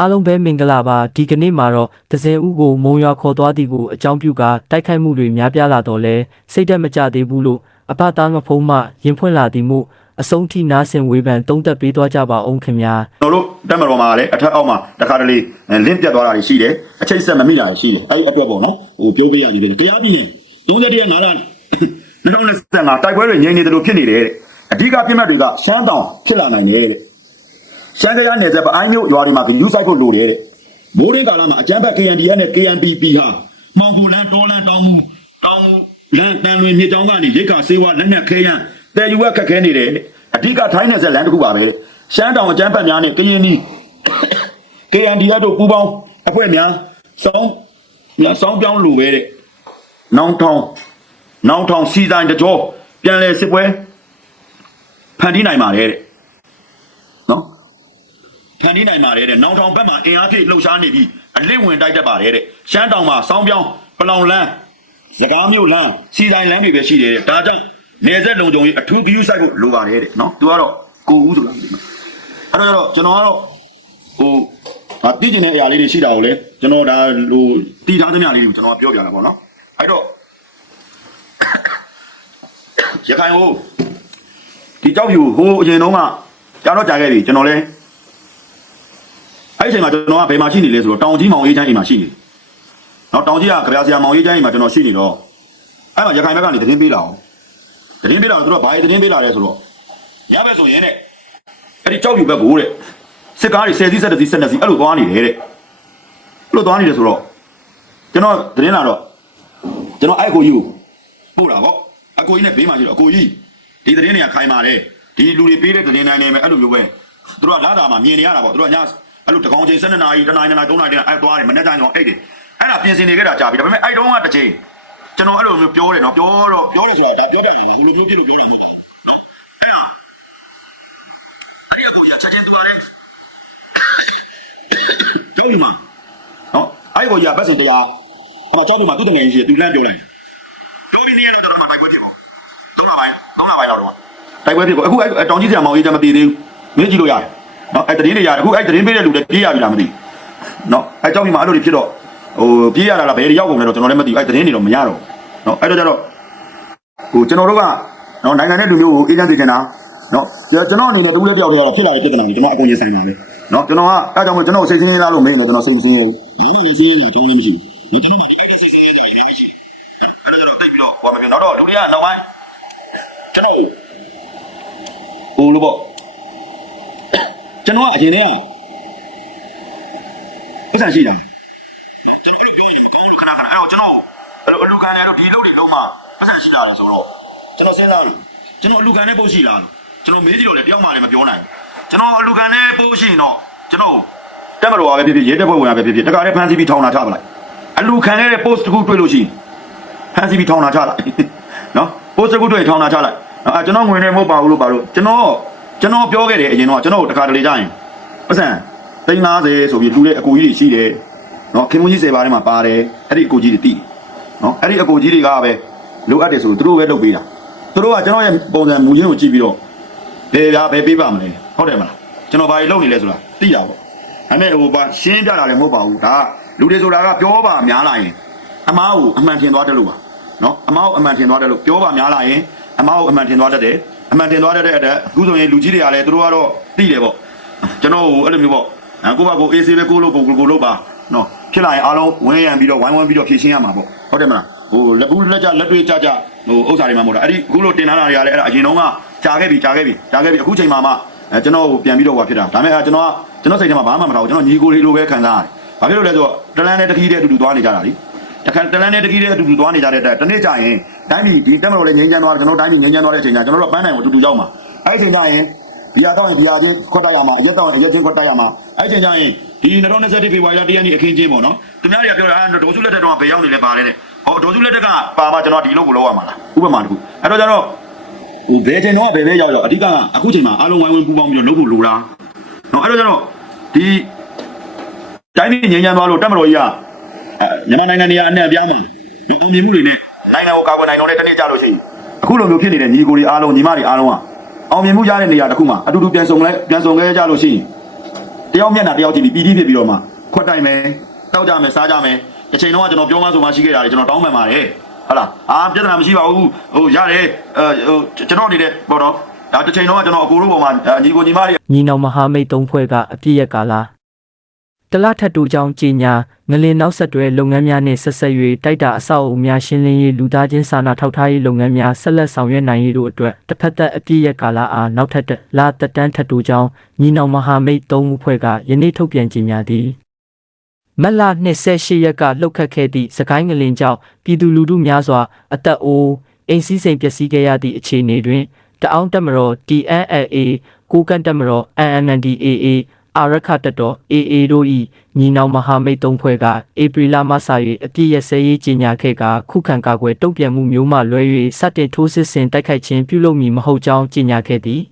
အားလုံးပဲမင်္ဂလာပါဒီကနေ့မှာတော့ဒဇယ်ဦးကိုမုံရွာခေါ်သွားသည်ကိုအကြောင်းပြုကာတိုက်ခိုက်မှုတွေများပြားလာတော့လဲစိတ်သက်မကြသေးဘူးလို့အဖသားငဖုံးမှရင်ဖွင့်လာသည်မို့အဆုံးထိနားဆင်ဝေဖန်တုံးသက်ပေးသွားကြပါအောင်ခင်ဗျာကျွန်တော်တို့တက်မတော်မှာလည်းအထက်အောက်မှာတခါတလေလင့်ပြတ်သွားတာတွေရှိတယ်အချိတ်ဆက်မမိတာတွေရှိတယ်အဲ့ဒီအတွက်ပေါ့နော်ဟိုပြောပေးရနေတယ်တရားပြည်နယ်31ရက်9လ2025တိုက်ပွဲတွေငြိမ်နေတယ်လို့ဖြစ်နေတယ်တဲ့အဓိကပြစ်မှတ်တွေကရှမ်းတောင်ဖြစ်လာနိုင်တယ်တဲ့ ရှမ်းကရနယ်စပ်ပအိုင်းမျိုးရွာတွေမှာဂယူးဆိုင်ဖို့လိုတယ်တဲ့မိုးရင်းကာလမှာအကြမ်းဖက် KNDN နဲ့ KNPP ဟာမောင်ကူလန်တောလန်တောင်းမှုတောင်းမှုလန်တန်လွင်မြေတောင်းကနေရိတ်ခါစေးဝါလက်နက်ခဲယမ်းတဲယူဝက်ခက်ခဲနေတယ်တဲ့အဓိကထိုင်းနယ်စပ်လန်တစ်ခုပါပဲတဲ့ရှမ်းတောင်အကြမ်းဖက်များနဲ့ကရင်နီ KNDF တို့ပူးပေါင်းအဖွဲ့များစောင်းများစောင်းပြောင်းလိုပဲတဲ့နောင်ထောင်နောင်ထောင်စီတိုင်းတကြောပြန်လဲစစ်ပွဲဖန်တီးနိုင်ပါတယ်တဲ့နော် ဖန်တီးနိုင်ပါတယ်တဲ့နောင်ထောင်ဘက်မှာအင်အားဖြည့်လှုပ်ရှားနေပြီးအလစ်ဝင်တိုက်တတ်ပါတယ်တဲ့ရှမ်းတောင်မှာစောင်းပြောင်းပလောင်လန်းစကားမျိုးလန်းစီတိုင်းလန်းတွေပဲရှိတယ်တဲ့ဒါကြောင့်နေဆက်လုံခြုံရေးအထူးဂရုစိုက်ဖို့လိုပါတယ်တဲ့နော်သူကတော့ကိုဦးဆိုတာအဲ့တော့ကျွန်တော်ကတော့ဟိုဟာတည်ကျင်တဲ့အရာလေးတွေရှိတာကိုလေကျွန်တော်ဒါဟိုတည်ထားသမျှလေးတွေကိုကျွန်တော်ပြောပြတာပေါ့နော်အဲ့တော့ရခိုင်ဟိုဒီကြောက်ဖြူဟိုအရင်တုန်းကကြာတော့ကြာခဲ့ပြီကျွန်တော်လဲ အဲ့ဒီအချိန်မှာကျွန်တော်ကဘယ်မှာရှိနေလဲဆိုတော့တောင်ကြီးမောင်အေးချမ်းအိမ်မှာရှိနေတယ်နော်တောင်ကြီးကကြပြာဆရာမောင်အေးချမ်းအိမ်မှာကျွန်တော်ရှိနေတော့အဲ့မှာရခိုင်ဘက်ကနေသတင်းပေးလာအောင်သတင်းပေးလာတော့သူတို့ကဘာသတင်းပေးလာလဲဆိုတော့ညဘက်ဆိုရင်တဲ့အဲ့ဒီကြောက်ဖြူဘက်ကိုတဲ့စစ်ကားတွေ10စီး7စီး7စီးအဲ့လိုသွားနေတယ်တဲ့အဲ့လိုသွားနေတယ်ဆိုတော့ကျွန်တော်သတင်းလာတော့ကျွန်တော်အဲ့အကိုကြီးကိုပို့တာပေါ့အကိုကြီးနဲ့ဘေးမှာရှိတော့အကိုကြီးဒီသတင်းတွေကခိုင်းပါတယ်ဒီလူတွေပေးတဲ့သတင်းတိုင်းနဲ့ပဲအဲ့လိုမျိုးပဲသူတို့ကလာတာမှာမြင်နေရတာပေါ့သူတို့ကည အဲ့လိုတကောင်ချိန်7နာရီ7နာရီ7နာရီ3နာရီအဲ့သွားတယ်မနေ့တိုင်းတော့အဲ့တယ်အဲ့ဒါပြင်ဆင်နေကြတာကြာပြီဒါပေမဲ့အဲ့တုန်းကတစ်ချိန်ကျွန်တော်အဲ့လိုမျိုးပြောတယ်နော်ပြောတော့ပြောတယ်ဆိုတာဒါပြောတယ်ဘယ်လိုမျိုးဖြစ်လို့ပြောတာမဟုတ်ဘူးနော်အဲ့ဒါအဲ့ဒီအကိုကြီးကချက်ချင်းသူကလည်းကျောင်းဒီမှာနော်အဲ့ကိုကြီးကဘက်စင်တရားအမကျောင်းဒီမှာသူ့တငယ်ကြီးရှိတယ်သူလန့်ပြောလိုက်တော်ပြီနေရတော့ကျွန်တော်မှတိုက်ပွဲဖြစ်ပေါ့သုံးလပိုင်းသုံးလပိုင်းလောက်တော့တိုက်ပွဲဖြစ်ပေါ့အခုအဲ့တောင်ကြီးဆရာမောင်ကြီးကမတည်သေးဘူးမင်းကြည့်လို့ရတယ် နော်အဲ့တရင်တွေရတယ်အခုအဲ့တရင်ပေးတဲ့လူတွေပြေးရပြီလားမသိနော်အဲ့ကျောင်းဒီမှာအဲ့လိုတွေဖြစ်တော့ဟိုပြေးရတာလားဘယ်တွေရောက်ကုန်လဲတော့ကျွန်တော်လည်းမသိဘူးအဲ့တရင်တွေတော့မရတော့နော်အဲ့တော့ကျတော့ဟိုကျွန်တော်တို့ကနော်နိုင်ငံရဲ့လူမျိုးကိုအေးချမ်းစေချင်တာနော်ကျွန်တော်အနေနဲ့တူလေးတယောက်တည်းကတော့ဖြစ်လာတဲ့ပြဿနာကိုကျွန်တော်အကုန်ရင်ဆိုင်ပါပဲနော်ကျွန်တော်ကအဲ့ကြောင့်မို့ကျွန်တော်စိတ်ဆင်းရဲလားလို့မင်းလည်းကျွန်တော်စိတ်ဆင်းရဲဘူးဘာလို့လဲစိတ်ဆင်းရဲတာကျွန်တော်လည်းမရှိဘူးကျွန်တော်မှဒီအဲ့စိတ်ဆင်းရဲတာအများကြီးရှိတယ်အဲ့တော့ကျွန်တော်တိတ်ပြီးတော့ဟိုမပြောနောက်တော့လူတွေကနောက်ပိုင်းကျွန်တော်ဟိုလိုပေါ့ ကျွန်တော်ကအရင်တည်းကပတ်စံရှိတာကျွန်တော်လည်းပြောရင်ကျွန်တော်ခဏခဏအဲ့တော့ကျွန်တော်အဲ့လိုအလူခံတယ်တော့ဒီလူတွေလုံးမှာပတ်စံရှိတာလေဆိုတော့ကျွန်တော်စဉ်းစားလို့ကျွန်တော်အလူခံတဲ့ပုံရှိလားလို့ကျွန်တော်မေးကြည့်တော့လေတယောက်မှလည်းမပြောနိုင်ဘူးကျွန်တော်အလူခံတဲ့ပုံရှိရင်တော့ကျွန်တော်တက်မတော်ပါပဲဖြစ်ဖြစ်ရဲတပ်ဖွဲ့ဝင်ပါပဲဖြစ်ဖြစ်တခါတည်းဖမ်းဆီးပြီးထောင်တာချပါလိုက်အလူခံတဲ့ post တစ်ခုတွေ့လို့ရှိရင်ဖမ်းဆီးပြီးထောင်တာချလိုက်နော် post တစ်ခုတွေ့ထောင်တာချလိုက်အဲကျွန်တော်ငွေနဲ့မဟုတ်ပါဘူးလို့ပါလို့ကျွန်တော် ကျွန်တော်ပြောခဲ့တယ်အရင်တော့ကျွန်တော်တခါတလေကြရင်ပတ်စံ350ဆိုပြီးလူတဲ့အကူကြီးတွေရှိတယ်နော်ခင်မကြီးစေပါထဲမှာပါတယ်အဲ့ဒီအကူကြီးတွေတိနော်အဲ့ဒီအကူကြီးတွေကပဲလိုအပ်တယ်ဆိုသူတို့ပဲလုပ်ပေးတာသူတို့ကကျွန်တော်ရဲ့ပုံစံမူရင်းကိုကြည့်ပြီးတော့ဘယ်ဗျာဘယ်ပေးပါမလဲဟုတ်တယ်မလားကျွန်တော်ဘာကြီးလုပ်နေလဲဆိုတာသိတာပေါ့ဒါပေမဲ့ဟိုပါရှင်းပြတာလည်းမဟုတ်ပါဘူးဒါလူတွေဆိုတာကပြောပါများလာရင်အမားကိုအမှန်ထင်သွားတယ်လို့ပါနော်အမားကိုအမှန်ထင်သွားတယ်လို့ပြောပါများလာရင်အမားကိုအမှန်ထင်သွားတတ်တယ် အမှန်ထင်သွားတတ်တဲ့အတွက်အခုဆိုရင်လူကြီးတွေကလည်းသူတို့ကတော့သိတယ်ပေါ့ကျွန်တော်ကိုအဲ့လိုမျိုးပေါ့ကိုယ့်ဘာကိုအေးဆေးပဲကိုလို့ကိုကိုလို့ပါနော်ဖြစ်လာရင်အားလုံးဝင်းရံပြီးတော့ဝိုင်းဝန်းပြီးတော့ဖြည့်ရှင်းရမှာပေါ့ဟုတ်တယ်မလားဟိုလက်ဘူးလက်ကြလက်တွေကြကြဟိုဥစ္စာတွေမှမဟုတ်တာအဲ့ဒီအခုလို့တင်ထားတာတွေကလည်းအဲ့ဒါအရင်တုန်းကကြာခဲ့ပြီကြာခဲ့ပြီကြာခဲ့ပြီအခုချိန်မှာမှအဲကျွန်တော်ပြန်ပြီးတော့ဟိုဖြစ်တာဒါပေမဲ့ကျွန်တော်ကကျွန်တော်စိတ်ထဲမှာဘာမှမထားဘူးကျွန်တော်ညီကိုလေးလိုပဲခံစားရတယ်ဘာဖြစ်လို့လဲဆိုတော့တလန်းနဲ့တခီးတဲ့အတူတူသွားနေကြတာလीတခါတလန်းနဲ့တခီးတဲ့အတူတူသွားနေကြတဲ့အတွက်တနေ့ကျရင် တိုင်းပြည်ဒီတက်မလို့လည်းငင်းချမ်းသွားကျွန်တော်တိုင်းပြည်ငင်းချမ်းသွားတဲ့အချိန်ကျကျွန်တော်တို့ပန်းနိုင်ကိုအတူတူရောက်မှာအဲ့ဒီအချိန်ကျရင်ဘီယာတော့ဘီယာချင်းခွတ်တိုက်ရမှာအရက်တော့အရက်ချင်းခွတ်တိုက်ရမှာအဲ့ဒီအချိန်ကျရင်ဒီ2021ဖေဖော်ဝါရီလ1ရက်နေ့အခင်းချင်းပေါ့နော်သူများတွေကပြောတာဒေါ်စုလက်ထက်တော့ဘယ်ရောက်နေလဲပါတယ်တဲ့ဟောဒေါ်စုလက်ထက်ကပါမှကျွန်တော်ဒီလိုကိုလောက်ရမှာလားဥပမာတခုအဲ့တော့ကျတော့ဟိုဘယ်ချိန်တော့ဘယ်ပဲရောက်ရောက်အဓိကအခုချိန်မှာအားလုံးဝိုင်းဝန်းပူးပေါင်းပြီးတော့လုပ်ဖို့လိုတာနော်အဲ့တော့ကျတော့ဒီတိုင်းပြည်ငြိမ်းချမ်းသွားလို့တက်မတော်ကြီးကမြန်မာနိုင်ငံနေရာအနှံ့အပြားမှာအောင်မြင်မှုတွေနဲ့ နိုင်ငံကိုကာကွယ်နိုင်တော့တဲ့တနေ့ကြလို့ရှိရင်အခုလိုမျိုးဖြစ်နေတဲ့ညီကိုတွေအားလုံးညီမတွေအားလုံးကအောင်မြင်မှုရတဲ့နေရာတစ်ခုမှာအတူတူပြန်ဆောင်လဲပြန်ဆောင်ခဲ့ကြလို့ရှိရင်တယောက်မျက်နှာတယောက်ကြည့်ပြီးပီတိဖြစ်ပြီးတော့မှခွက်တိုက်မယ်တောက်ကြမယ်စားကြမယ်တစ်ချိန်တော့ကျွန်တော်ပြောမှဆိုမှရှိခဲ့တာလေကျွန်တော်တောင်းပန်ပါတယ်ဟုတ်လားအာပြဿနာမရှိပါဘူးဟိုရတယ်အဲဟိုကျွန်တော်နေတဲ့ပေါ့နော်ဒါတစ်ချိန်တော့ကျွန်တော်အကိုတို့ပေါ်မှာညီကိုညီမတွေညီနောင်မဟာမိတ်သုံးဖွဲ့ကအပြည့်ရကာလာ တလထတ်တူကြောင့်ကြီးညာငလင်နောက်ဆက်တွဲလုပ်ငန်းများနှင့်ဆက်ဆက်၍တိုက်တာအဆောက်အဦများရှင်းလင်းရေးလူသားချင်းစာနာထောက်ထားရေးလုပ်ငန်းများဆက်လက်ဆောင်ရွက်နိုင်ရေးတို့အတွက်တစ်ဖက်သက်အပြည့်ရကာလာအားနောက်ထပ်လာတက်တန်းထတ်တူကြောင့်ညီနောင်မဟာမိတ်သုံးဖွဲ့ကယနေ့ထုတ်ပြန်ကြေညာသည်မက်လာ28ရက်ကလှုပ်ခတ်ခဲ့သည့်စကိုင်းငလင်ကြောင့်ပြည်သူလူထုများစွာအသက်အိုးအိမ်စည်းစိမ်ပျက်စီးခဲ့ရသည့်အခြေအနေတွင်တအောင်းတက်မတော် TNLA ကိုကန့်တက်မတော် NNDAA အာရခတက်တော် AA တို့၏ညီနောင်မဟာမိတ်သုံးဖွဲ့ကဧပြီလမှစ၍အပြည့်ရစဲရေးကြီးညာခဲ့ကခုခံကာကွယ်တုံ့ပြန်မှုမျိုးမှလွဲ၍စတင်ထိုးစစ်ဆင်တိုက်ခိုက်ခြင်းပြုလုပ်မည်မဟုတ်ကြောင်းကြီးညာခဲ့သည်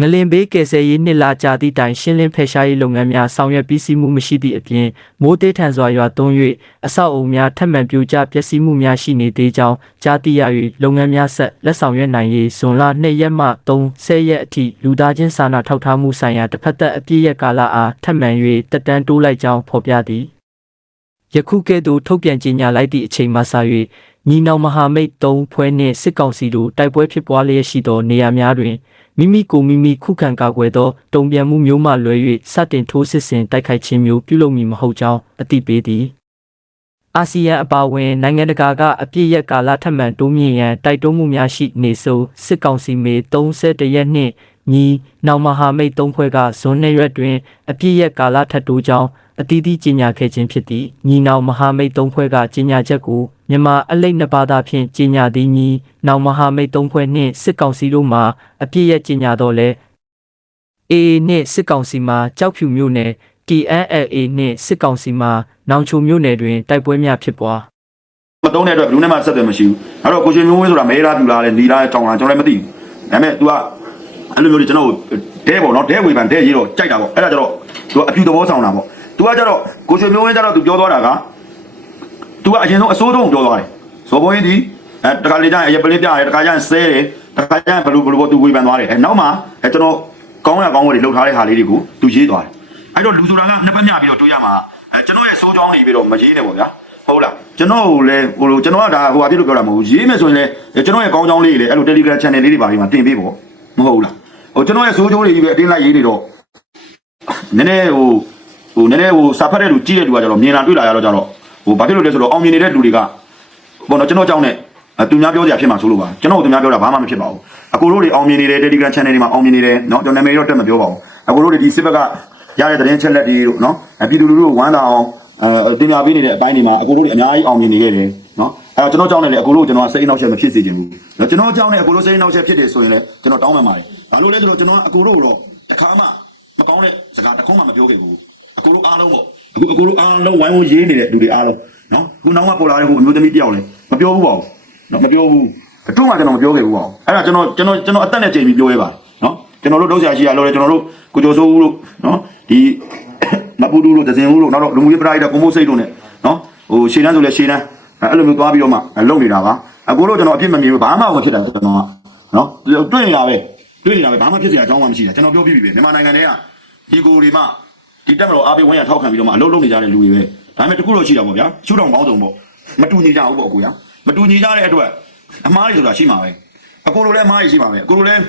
ငလင်ဘေးကယ်ဆယ်ရေးနှစ်လာကြာသည့်တိုင်ရှင်းလင်းဖယ်ရှားရေးလုပ်ငန်းများဆောင်ရွက်ပြီးစီးမှုမရှိသည့်အပြင်မိုးသေးထန်စွာရွာသွန်း၍အဆောက်အုံများထပ်မံပြိုကျပျက်စီးမှုများရှိနေသေးကြောင်းကြားသိရ၍လုပ်ငန်းများဆက်လက်ဆောင်ရွက်နိုင်ရေးဇွန်လ2ရက်မှ3ရက်အထိလူသားချင်းစာနာထောက်ထားမှုဆိုင်ရာတစ်ဖက်သက်အပြည့်ရဲ့ကာလအားထပ်မံ၍တက်တန်းတိုးလိုက်ကြောင်းဖော်ပြသည်ယခုကဲ့သို့ထုတ်ပြန်ကြေညာလိုက်သည့်အချိန်မှစ၍ညီနောင်မဟာမိတ်၃ဖွဲ့နှင့်စစ်ကောင်စီတို့တိုက်ပွဲဖြစ်ပွားလျက်ရှိသောနေရာများတွင် မိမိကိုယ်မိမိခုခံကာကွယ်သောတုံ့ပြန်မှုမျိုးမှလွဲ၍စတင်ထိုးစစ်ဆင်တိုက်ခိုက်ခြင်းမျိုးပြုလုပ်မည်မဟုတ်ကြောင်းအသိပေးသည်အာဆီယံအပါအဝင်နိုင်ငံတကာကအပြည့်ရက်ကာလထပ်မံတိုးမြင့်ရန်တိုက်တွန်းမှုများရှိနေဆိုစစ်ကောင်စီမေ31ရက်နှင့်ညီနောင်မဟာမိတ်၃ဖွဲ့ကဇွန်၂ရက်တွင်အပြည့်ရက်ကာလထပ်တိုးကြောင်း အတီးတီးကြီးညာခဲ့ခြင်းဖြစ်သည်ညီနောင်မဟာမိတ်သုံးဖွဲ့ကကြီးညာချက်ကိုမြန်မာအလိတ်နှစ်ပါးသာဖြင့်ကြီးညာသည်ညီနောင်မဟာမိတ်သုံးဖွဲ့နှင့်စစ်ကောင်စီတို့မှအပြည့်ရဲ့ကြီးညာတော့လဲ AA နှင့်စစ်ကောင်စီမှကြောက်ဖြူမြို့နယ် TNLA နှင့်စစ်ကောင်စီမှနောင်ချိုမြို့နယ်တွင်တိုက်ပွဲများဖြစ်ပွားမတုံးတဲ့အတွက်ဘယ်သူနဲ့မှဆက်သွယ်မရှိဘူးအဲ့တော့ကိုရှင်မျိုးဝင်းဆိုတာမဲလားပြူလားလဲနီလားတောင်းလားကျွန်တော်လည်းမသိဘူးဒါပေမဲ့ तू ကအဲ့လိုမျိုးတွေကျွန်တော်ဒဲပေါ့နော်ဒဲဝေပန်ဒဲရေးတော့ကြိုက်တာပေါ့အဲ့ဒါကြတော့ तू အပြူသဘောဆောင်တာပေါ့ तू ကကြတော့ကိုရှင်မျိုးဝင်းကြတော့ तू ပြောသွားတာက तू ကအရင်ဆုံးအစိုးဆုံးပြောသွားတယ်ဇော်ဘိုးကြီးဒီအဲတခါလေကျရင်အရပလင်းပြရဲတခါကျရင်ဆဲတယ်တခါကျရင်ဘလူဘလူပေါ့ तू ဝေပန်သွားတယ်အဲနောက်မှအဲကျွန်တော်ကောင်းရကောင်းဝတွေလှုပ်ထားတဲ့ဟာလေးတွေကို तू ရေးသွားတယ်အဲ့တော့လူဆိုတာကနှစ်ပတ်မြပြီးတော့တွေးရမှာအဲကျွန်တော်ရဲ့စိုးကြောင်းနေပြီးတော့မရေးနဲ့ပေါ့ဗျာ ဟုတ်လားကျွန်တော်ကိုလည်းဟိုလိုကျွန်တော်ကဒါဟိုအပြစ်လို့ပြောတာမဟုတ်ဘူးရေးမယ်ဆိုရင်လည်းကျွန်တော်ရဲ့ကောင်းကြောင်းလေးတွေလည်းအဲ့လို Telegram channel လေးတွေပါပြီးမှတင်ပေးပေါ့မဟုတ်ဘူးလားဟိုကျွန်တော်ရဲ့စိုးကျိုးတွေကြီးပဲအတင်းလိုက်ရေးနေတော့နည်းနည်းဟို ဟိုနည်းနည်းဟိုစာဖတ်တဲ့လူကြည့်တဲ့လူကကြတော့မြင်လာတွေ့လာရတော့ကြတော့ဟိုဘာဖြစ်လို့လဲဆိုတော့အောင်မြင်နေတဲ့လူတွေကဘောနော်ကျွန်တော်ကြောင်းနဲ့သူများပြောကြဖြစ်မှာဆိုလို့ပါကျွန်တော်တို့သူများပြောတာဘာမှမဖြစ်ပါဘူးအကိုတို့တွေအောင်မြင်နေတဲ့ Telegram channel တွေမှာအောင်မြင်နေတယ်เนาะကျွန်တော်နာမည်တော့တက်မပြောပါဘူးအကိုတို့တွေဒီစစ်ဘက်ကရတဲ့သတင်းချက်လက်တွေတို့เนาะအပြည်သူလူထုကိုဝမ်းသာအောင်အဲတင်ပြပေးနေတဲ့အပိုင်းတွေမှာအကိုတို့တွေအများကြီးအောင်မြင်နေခဲ့တယ်เนาะအဲကျွန်တော်ကြောင်းနဲ့လေအကိုတို့ကျွန်တော်စိတ်အနှောက်အယှက်မဖြစ်စေချင်ဘူးเนาะကျွန်တော်ကြောင်းနဲ့အကိုတို့စိတ်အနှောက်အယှက်ဖြစ်တယ်ဆိုရင်လည်းကျွန်တော်တောင်းပန်ပါတယ်ဘာလို့လဲဆိုတော့ကျွန်တော်အကိုတို့တော့တခါမှမကောင်းတဲ့စကားတစ်ခုမှမပြောခဲ့ဘူးအ ကိုတို့အားလုံးပေါ့အခုကိုတို့အားလုံးဝိုင်းဝန်းရေးနေတဲ့လူတွေအားလုံးနော်ခုနောက်ကပေါ်လာတဲ့ဟိုအမျိုးသမီးတယောက်လေမပြောဘူးပါဘူးနော်မပြောဘူးအထွန်းကကျွန်တော်မပြောခဲ့ဘူးပါဘူးအဲ့ဒါကျွန်တော်ကျွန်တော်ကျွန်တော်အသက်နဲ့ချိန်ပြီးပြောရဲပါနော်ကျွန်တော်တို့လောက်ဆရာရှိရလို့လေကျွန်တော်တို့ကိုကျော်စိုးဦးတို့နော်ဒီမပူတူတို့ဒဇင်ဦးတို့နောက်တော့လူမှုရေးပရိသတ်ကိုမိုးစိတ်တို့ ਨੇ နော်ဟိုရှေ့တန်းဆိုလဲရှေ့တန်းအဲ့လိုမျိုးသွားပြီးတော့မှလုပ်နေတာပါအကိုတို့ကျွန်တော်အပြစ်မမြင်ဘူးဘာမှမဖြစ်တာကျွန်တော်ကနော်တွေ့နေတာပဲတွေ့နေတာပဲဘာမှဖြစ်စရာအကြောင်းမှမရှိတာကျွန်တော်ပြောပြပြီပဲမြန်မာနိုင်ငံထဲကဒီကိုတွေမှ ဒီတက်မတော်အားပေးဝန်းရထောက်ခံပြီးတော့မှအလုပ်လုပ်နေကြတဲ့လူတွေပဲဒါပေမဲ့တခုတော့ရှိတာပေါ့ဗျာရှုထောင်ပေါင်းစုံပေါ့မတူညီကြဘူးပေါ့အကိုရမတူညီကြတဲ့အတွက်အမားတွေဆိုတာရှိမှာပဲအကိုတို့လည်းအမားတွေရှိမှာပဲအကိုတို့လည်း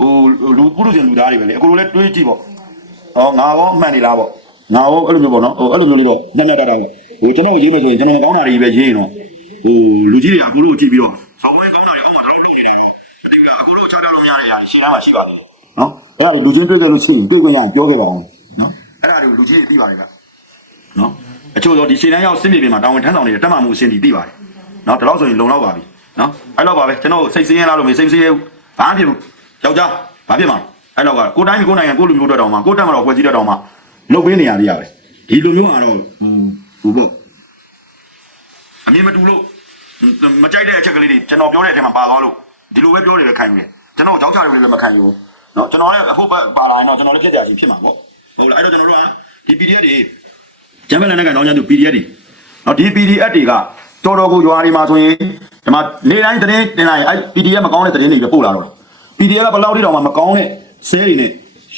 ဟိုလူပုရုษလူသားတွေပဲလေအကိုတို့လည်းတွေးကြည့်ပေါ့။အော်ငါရောမှန်နေလားပေါ့။ငါရောအဲ့လိုမျိုးပေါ့နော်။ဟိုအဲ့လိုမျိုးလေးတော့ညံ့ညံ့တတ်တာပေါ့။ဟိုကျွန်တော်ရေးမယ်ဆိုရင်ကျွန်တော်ကောင်းတာတွေပဲရေးရင်တော့ဟိုလူကြီးတွေကအခုလို့ကြည့်ပြီးတော့ဆောင်းဝင်းကောင်းတာတွေအောက်မှာတော့လုပ်နေတယ်ပေါ့။မသိဘူးလားအခုလို့ချားတာလို့မရတဲ့အရာရှင်းသားမှာရှိပါသေးတယ်။နော်။အဲ့ဒါလူချင်းတွေ့ကြလို့ရှိရင်တွေ့ခွင့်ရရင်ပြောခဲ့ပါအောင်။နော်။ အဲ့ဒါတွေကိုလူကြီးတွေသိပါတယ်က။နော်။အချို့တော့ဒီရှင်းတန်းရောက်စစ်မြေပြင်မှာတာဝန်ထမ်းဆောင်နေတဲ့တက်မှမှုအဆင့်တီသိပါတယ်။နော်။ဒါတော့ဆိုရင်လုံလောက်ပါပြီ။နော်။အဲ့လောက်ပါပဲကျွန်တော်စိတ်ဆင်းရဲလားလို့မစိတ်ဆင်းရဲဘူး။ဘာမှဖြစ်ဘူး။ယောက်ျားဘာဖြစ်မှာလဲအဲ့တော့ကကိုတိုင်းကိုနိုင်ငံကိုလူမျိုးတက်တော်မှာကိုတက်မှာတော့ဖွဲ့စည်းတက်တော်မှာလုပ်ပေးနေရလေးရပဲဒီလူမျိုးကတော့ဟိုပေါ့အမြင်မတူလို့မကြိုက်တဲ့အချက်ကလေးတွေကျွန်တော်ပြောတဲ့အထက်မှာပါသွားလို့ဒီလိုပဲပြောနေပဲခံယူတယ်ကျွန်တော်ကြောက်ကြတယ်လည်းမခံယူဘူးเนาะကျွန်တော်လည်းအခုပါလာရင်တော့ကျွန်တော်လည်းဖြစ်ကြချင်းဖြစ်မှာပေါ့ ဟုတ်လားအဲ့တော့ကျွန်တော်တို့ကဒီ PDF တွေဂျမ်းမလန်နဲ့ကတော့ညသူ PDF တွေနော်ဒီ PDF တွေကတော်တော်ကိုရွာတွေမှာဆိုရင်ဒီမှာနေတိုင်းသတင်းတင်လာရင်အဲ့ PDF မကောင်းတဲ့သတင်းတွေပဲပို့လာတော့ PDF ကဘလောက်ထိတောင်မှမကောင်းတဲ့ဆဲတွေနဲ့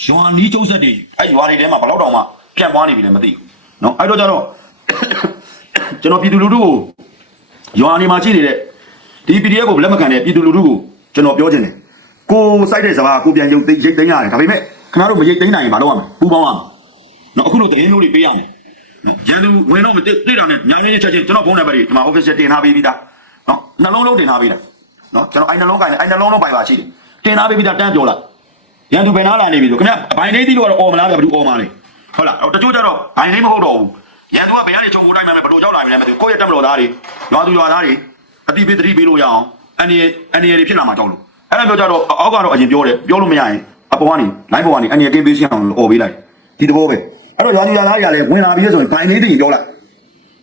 ရွာနီးကျုပ်ဆက်တွေအဲ့ရွာတွေထဲမှာဘလောက်တောင်မှပြန့်ပွားနေပြီလည်းမသိဘူးနော်အဲ့တော့ကျတော့ကျွန်တော်ပြည်သူလူထုကိုရွာနေမှာရှိနေတဲ့ဒီ PDF ကိုလက်မခံတဲ့ပြည်သူလူထုကိုကျွန်တော်ပြောချင်တယ်ကိုစိုက်တဲ့စကားကိုပြန်ရုပ်သိမ်းရိတ်သိမ်းရတယ်ဒါပေမဲ့ ခင်ဗျားတို့မရိတ်သိမ်းနိုင်ရင်မလုပ်ရမယ်ပူပေါင်းရမယ်နော်အခုလိုတရင်လို့တွေပေးရမယ်ရန်သူဝင်တော့မသိသိတာနဲ့ညာရင်းချက်ချင်းကျွန်တော်ဖုန်းနံပါတ်တွေဒီမှာ official တင်ထားပေးပြီးသားနော်နှလုံးလုံးတင်ထားပေးတာနော်ကျွန်တော်အဲ့နှလုံးကိုင်အဲ့နှလုံးလုံးပိုင်ပါရှိတယ်တင်ထားပေးပြီးသားတန်းပြောလိုက်ရန်သူဘယ်နာလာနေပြီဆိုခင်ဗျဘိုင်နေသီးလို့ကတော့អော်မလားဗျဘယ်သူអော်မလဲဟုတ်လားတချို့ကျတော့ဘိုင်နေမဟုတ်တော့ဘူးရန်သူကဘယ်ကနေချုံကိုတိုင်းမှမဘယ်လိုကြောက်လာပြီလဲမသိဘူးကိုယ့်ရဲ့တက်မတော်သားတွေရွာသူရွာသားတွေအတိပေးတတိပေးလို့ရအောင်အန်ဒီအန်ဒီတွေဖြစ်လာမှာကြောက်လို့အဲ့ဒါပြောကြတော့အောက်ကတော့အရင်ပြောတယ်ပြောလို့မရရင် အပေါ်ကနေလိုင်းပေါ်ကနေအန်ဒီကင်းပေးစီအောင်អော်ပေးလိုက်ဒီတဘောပဲအဲ့တော့ရွာသူရွာသားတွေကလည်းဝင်လာပြီဆိုရင်ဘိုင်နေသီးပြောလိုက်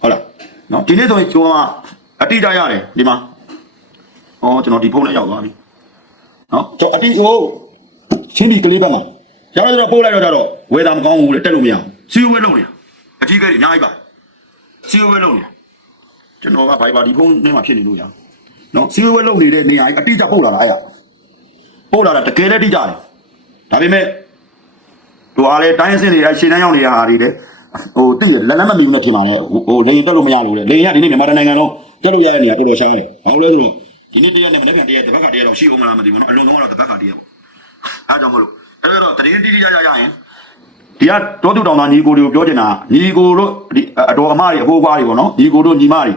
ဟုတ်လားနော်ဒီနေ့ဆိုရင်ကျွန်တော်ကအတိအကျရတယ်ဒီမှာဩကျွန်တော်ဒီဖုန်းနဲ့ရောက်သွားပြီနော်ကျွန်တော်အတိဟိုချင်းဒီကလေးဘက်မှာကျတော့ကျတော့ပို့လိုက်တော့ကျတော့ဝေတာမကောင်းဘူးလေတက်လို့မရအောင်စီဝဲလုံးနေတာအကြီးကလေးအများကြီးပါစီဝဲလုံးနေတာကျွန်တော်ကဘိုင်ဘာဒီဖုန်းနဲ့မှဖြစ်နေလို့ရအောင်နော်စီဝဲလုံးနေတဲ့နေရာကြီးအတိအကျပို့လာတာအဲ့ရပို့လာတာတကယ်လည်းတိကျတယ် ဒါပေမဲ့တို့အားလေတိုင်းစင်းတွေအရှင်တန်းရောက်နေတာဟာတွေလေဟိုတိရလက်လက်မမီဘူးနဲ့ထင်ပါလေဟိုလေတက်လို့မရလို့လေလေရဒီနေ့မြန်မာနိုင်ငံတော့တက်လို့ရတဲ့နေရာတော်တော်ရှားတယ်ဘာလို့လဲဆိုတော့ဒီနေ့တရက်နဲ့မနေ့ကတရက်တစ်ဘက်ကတရက်တော့ရှိအောင်မလားမသိဘူးနော်အလွန်ဆုံးကတော့တစ်ဘက်ကတရက်ပေါ့အားကြောင့်မလို့အဲ့တော့တရင်တိတိကျကျရရင်ဒီကတောသူတောင်သားညီကိုတွေကိုပြောချင်တာညီကိုတို့ဒီအတော်အမတွေအဖိုးအဖွားတွေပေါ့နော်ညီကိုတို့ညီမတွေ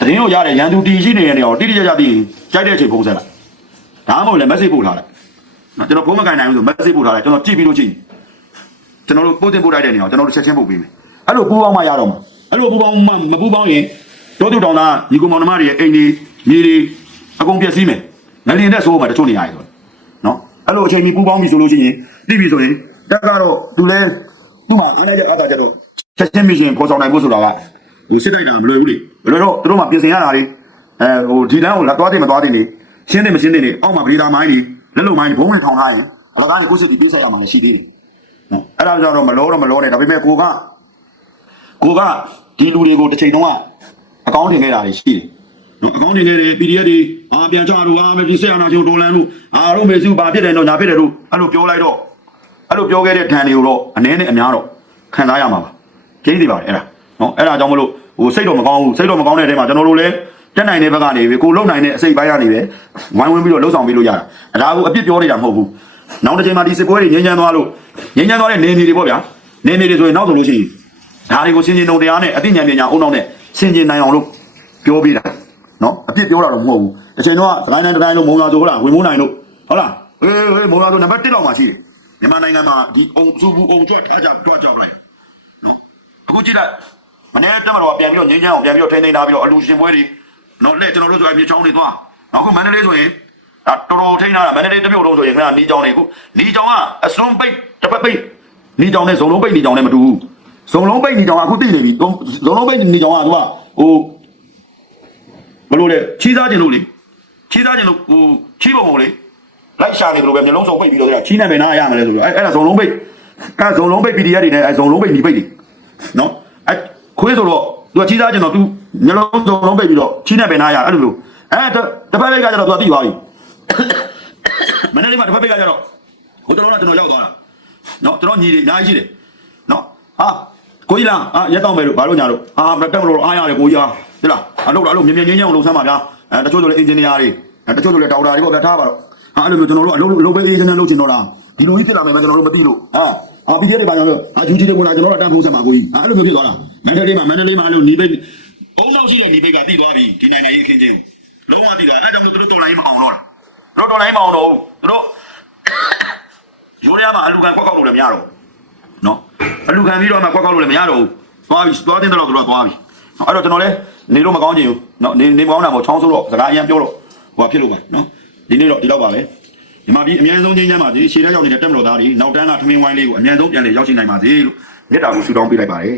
တရင်တို့ရတဲ့ရန်သူတီရှိနေတဲ့နေရာကိုတိတိကျကျသိကြိုက်တဲ့အချိန်ပုံစံလိုက်ဒါမှမဟုတ်လည်း message ပို့ထားလိုက် နော်ကျွန်တော်ဖုန်းမကင်နိုင်ဘူးဆို message ပို့ထားလိုက်ကျွန်တော်ကြည့်ပြီးလို့ချင်းကျွန်တော်တို့ပို့တင်ပို့လိုက်တဲ့နေရာကိုကျွန်တော်တို့ချက်ချင်းပို့ပေးမယ်အဲ့လိုပူပေါင်းမှရတော့မှာအဲ့လိုပူပေါင်းမှမပူပေါင်းရင်တောသူတောင်သားညီကိုမောင်နှမတွေရဲ့အိမ်တွေမြေတွေအကုန်ပျက်စီးမယ်ငလျင်တဲ့ဆိုးမှတချို့နေရာတွေဆိုနော်အဲ့လိုအချိန်ကြီးပူပေါင်းပြီဆိုလို့ရှိရင်တိပြီဆိုရင်တက်ကတော့သူလဲသူ့မှာအားနိုင်တဲ့အတားကြတော့ချက်ချင်းမရှင်ပေါ်ဆောင်နိုင်ဖို့ဆိုတာကဟိုစစ်တိုက်တာမလွယ်ဘူးလေဘယ်လိုတော့သူတို့မှပြင်ဆင်ရတာလေအဲဟိုဒီလမ်းကိုလာသွားတယ်မသွားတယ်နေရှင်းတယ်မရှင်းတယ်နေအောက်မှာဗေဒါမိုင်းကြီး လက်လုံမိုင်းကြီးဘုံဝင်ထောင်ထားရင်အလကားနဲ့ကိုယ်စစ်တီပြေးဆက်ရမှာလည်းရှိသေးတယ်နော်အဲ့ဒါကြောင့်တော့မလောတော့မလောနဲ့ဒါပေမဲ့ကိုကကိုကဒီလူတွေကိုတစ်ချိန်တုန်းကအကောင့်တင်ခဲ့တာတွေရှိတယ်နော်အကောင့်တင်ခဲ့တယ် PDF တွေအာပြန်ချလို့အာမပြဆက်ရနာချိုဒေါ်လန်လို့အာတို့မေစုဘာဖြစ်တယ်တော့ညာဖြစ်တယ်လို့အဲ့လိုပြောလိုက်တော့အဲ့လိုပြောခဲ့တဲ့ဓာန်တွေကိုတော့အနည်းနဲ့အများတော့ခံစားရမှာပါကျင်းနေပါတယ်အဲ့ဒါနော်အဲ့ဒါကြောင့်မလို့ဟိုစိတ်တော့မကောင်းဘူးစိတ်တော့မကောင်းတဲ့အချိန်မှာကျွန်တော်တို့လည်း တက်နိုင်တဲ့ဘက်ကနေပဲကိုလုံနိုင်တဲ့အစိတ်ပိုင်းကနေပဲဝိုင်းဝန်းပြီးတော့လှုပ်ဆောင်ပေးလို့ရတာဒါကအပြစ်ပြောနေတာမဟုတ်ဘူးနောက်တစ်ချိန်မှာဒီစစ်ပွဲတွေငြိမ်းချမ်းသွားလို့ငြိမ်းချမ်းသွားတဲ့နေနေတွေပေါ့ဗျာနေနေတွေဆိုရင်နောက်ဆိုလို့ရှိရင်ဒါတွေကိုစင်ကျင်ုံတရားနဲ့အသိဉာဏ်ပညာအုံနောက်နဲ့စင်ကျင်နိုင်အောင်လို့ပြောပေးတာနော်အပြစ်ပြောတာတော့မဟုတ်ဘူးတစ်ချိန်တော့စကိုင်းတိုင်းတိုင်းလို့မုံလာဆိုဟုတ်လားဝင်မိုးနိုင်လို့ဟုတ်လားအေးအေးမုံလာဆိုနံပါတ်1တော့မှရှိတယ်မြန်မာနိုင်ငံမှာဒီအုံစုဘူးအုံကြွထားကြတွားကြပလိုက်နော်အခုကြည့်လိုက်မနေ့တက်မတော်ပြန်ပြီးတော့ငင်းချမ်းအောင်ပြန်ပြီးတော့ထိန်းသိမ်းထားပြီးတော့အလူရှင်ပွဲတွေ နော်လက်ကျွန်တော်တို့ဆိုအမြေချောင်းတွေသွားနောက်ခုမန္တလေးဆိုရင်ဒါတော်တော်ထိန်းထားတာမန္တလေးတစ်မြို့လုံးဆိုရင်ခင်ဗျာနီးချောင်းတွေအခုနီးချောင်းကအစုံပိတ်တစ်ပတ်ပိတ်နီးချောင်းနဲ့ဇုံလုံးပိတ်နီးချောင်းနဲ့မတူဘူးဇုံလုံးပိတ်နီးချောင်းကအခုသိနေပြီဇုံလုံးပိတ်နီးချောင်းကသူကဟိုဘလို့လဲချီးသားခြင်းလို့လေချီးသားခြင်းလို့ဟိုချီးပုံပုံလေလိုက်ရှာနေတယ်လို့ပဲမျိုးလုံးစုံပိတ်ပြီးတော့ဆိုတာချီးနေပဲနားရမယ်လဲဆိုတော့အဲ့အဲ့ဒါဇုံလုံးပိတ်အဲ့ဇုံလုံးပိတ် PDF တွေနဲ့အဲ့ဇုံလုံးပိတ်ညီပိတ်တွေနော်အဲ့ခွေးဆိုတော့သူကချီးသားခြင်းတော့ तू မျိုးလုံးစုံလုံးပိတ်ပြီးတော့ချီးနေပဲနားရအဲ့လိုလို့အဲ့တစ်ဖက်ဘက်ကကျတော့ तू သိသွားပြီမနေ့ကတစ်ဖက်ဘက်ကကျတော့ဟိုတလုံးကကျွန်တော်ရောက်သွားတာနော်ကျွန်တော်ညီတွေအများကြီးရှိတယ်နော်ဟာကိုကြီးလားအာရက်တော့မယ်လို့ဘာလို့ညာလို့အာတက်မလို့အားရတယ်ကိုကြီးအားဟုတ်လားအလုပ်တော့အလုပ်မြင်မြင်ချင်းချင်းအောင်လုပ်ဆမ်းပါဗျာအဲတချို့ဆိုလည်းအင်ဂျင်နီယာတွေအဲတချို့ဆိုလည်းဒေါက်တာတွေပေါ့ဗျာထားပါတော့ဟာအဲ့လိုမျိုးကျွန်တော်တို့အလုပ်လုပ်ပဲအေးချင်းနဲ့လုပ်ချင်တော့လားဒီလိုကြီးဖြစ်လာမယ်မကျွန်တော်တို့မသိလို့ဟာအာပီဒီတွေပါညာလို့အာယူဂျီတွေကကျွန်တော်တို့အတန်းဖုံးဆက်မှာကိုကြီးအဲ့လိုမျိုးဖြစ်သွားတာမန္တလေးမှာမန္တလေးမှာအဲ့လိုညီပိတ် အုံနောက်ရှိတဲ့ညီပိတ်ကတိသွားပြီဒီနိုင်နိုင်ရေးအခင်းချင်းလုံးဝတိတာအဲ့ကြောင့်မို့သူတို့တော်လိုင်းမအောင်တော့တာသူတို့တော်လိုင်းမအောင်တော့ဘူးသူတို့ရိုးရမှာအလူကန်ခွက်ကောက်လို့လည်းမရတော့ဘူးနော်အလူခံပြီးတော့မှကွက်ကွက်လို့လည်းမရတော့ဘူးသွားပြီသွားတင်တော့တော့သွားပြီအဲ့တော့ကျွန်တော်လည်းနေလို့မကောင်းချင်ဘူးနော်နေနေမကောင်းတာမို့ချောင်းဆိုးတော့စကားအရင်ပြောတော့ဟိုဖြစ်လို့ပါနော်ဒီနေ့တော့ဒီတော့ပါပဲဒီမှာပြီးအများဆုံးချင်းချမ်းပါစေရှေ့တန်းရောက်နေတဲ့တက်မတော်သားတွေနောက်တန်းကထမင်းဝိုင်းလေးကိုအများဆုံးပြန်လေရောက်ရှိနိုင်ပါစေလို့မြတ်တာကိုဆုတောင်းပေးလိုက်ပါတယ်